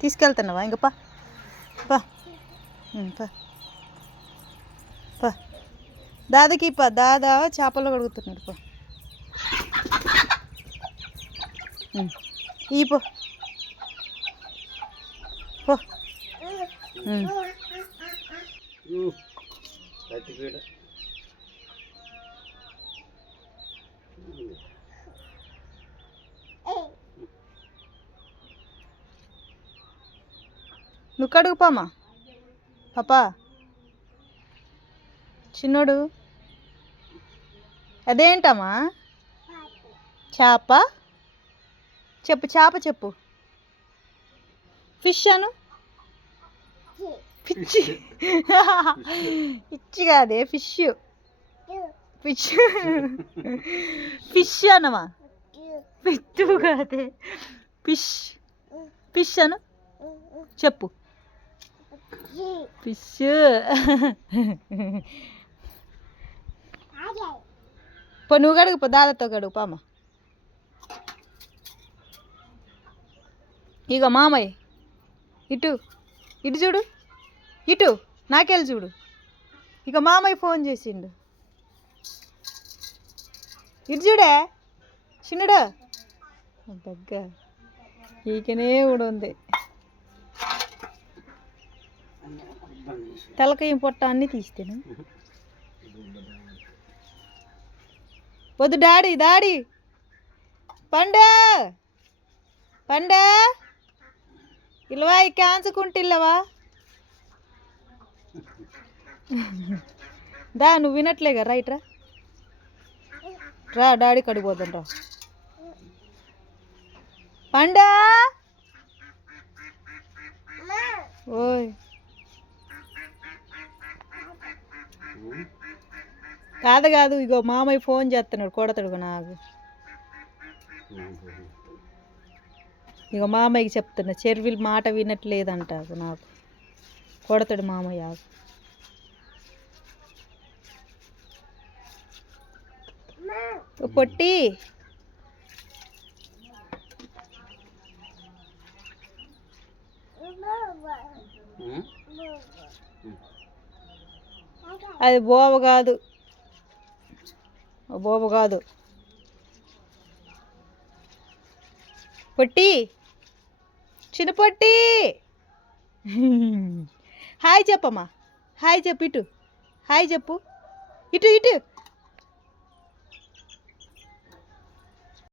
తీసుకెళ్తున్నావా? ఇంక పా. పా. పా. దాదాకి పా. దాదా చేపలు కడుగుతున్నాడు పా. ఈ పో. పో. నువ్వు కడుగుపామా పాపా. చిన్నోడు. అదేంటమ్మా? చేప? చెప్పు చేప చెప్పు. ఫిష్ అను? పిచ్చి. పిచ్చి కాదే ఫిష్. ఫిష్. ఫిష్ అనమా పిచ్చు కాదే. ఫిష్. ఫిష్ అను? చెప్పు. ఫిష్ పో నువ్వు గడుగు పో దాదాతో గడుగు పామ ఇగో మామయ్య ఇటు ఇటు చూడు ఇటు నాకెళ్ళి చూడు. ఇక మామయ్య ఫోన్ చేసిండు. ఇటు చూడే చిన్నడా? దగ్గ ఈకనే కూడా ఉంది తలకాయ పొట్ట అన్నీ తీస్తాను? వద్దు డాడీ డాడీ. పండే పండే. ఇల్వా ఈ క్యాన్సుకుంటిల్లవా దా నువ్వు వినట్లేగా రైట్ రా. రా డాడీ కడిగిపోదాం రా. పండా. ఓయ్. కాదు కాదు ఇగో మామయ్య ఫోన్ చేస్తున్నాడు కొడతాడు నాకు. ఇగో మామయ్యకి చెప్తున్నా చెర్విల్ మాట వినట్లేదంట నాకు. కొడతాడు మామయ్య పొట్టి. అది బోవ కాదు. బోబు కాదు. పొట్టి. చిన్న పొట్టి. హాయ్ చెప్పమ్మా. హాయ్ చెప్పు ఇటు. హాయ్ చెప్పు. ఇటు ఇటు.